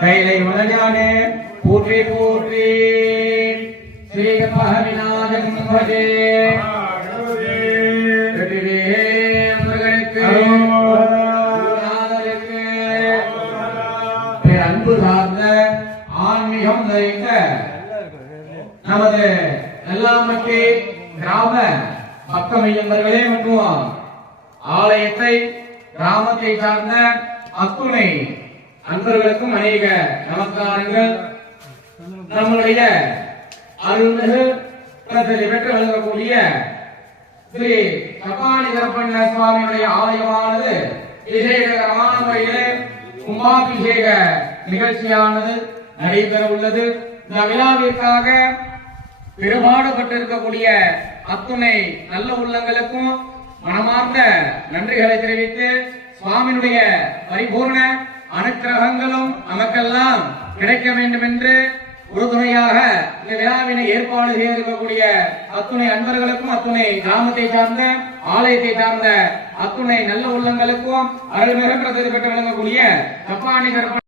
கைலை மலஞானே போற்றி போற்றி ஸ்ரீ மகாவிநாயகம் பஜே அன்பு சார்ந்த ஆன்மீகம் நிறைந்த நமது நல்லாமட்டி கிராம பக்க மையங்களே மற்றும் ஆலயத்தை கிராமத்தை சார்ந்த அத்துணை அன்பர்களுக்கும் அநேக நமஸ்காரங்கள். நம்முடைய அருள்மிகு பிரசித்தி பெற்று வழங்கக்கூடிய ஸ்ரீ சப்பானி கரப்பண்ண சுவாமியுடைய ஆலயமானது விசேஷகரமான முறையிலே கும்பாபிஷேக நிகழ்ச்சியானது நடைபெற உள்ளது. இந்த விழாவிற்காக பெருமாடுபட்டிருக்கக்கூடிய அத்துணை நல்ல உள்ளங்களுக்கும் மனமார்ந்த நன்றிகளை தெரிவித்து சுவாமியினுடைய பரிபூர்ண அனுக்கிரகங்களும் நமக்கெல்லாம் கிடைக்க வேண்டும் என்று உறுதுணையாக இந்த விழாவினை ஏற்பாடு செய்ய இருக்கக்கூடிய அத்துணை அன்பர்களுக்கும் அத்துணை கிராமத்தை சார்ந்த ஆலயத்தை சார்ந்த அத்துணை நல்ல உள்ளங்களுக்கும் அருள்மிகு பிரசித்தி பெற்று விளங்கக்கூடிய சப்பானி கரப்பண்ண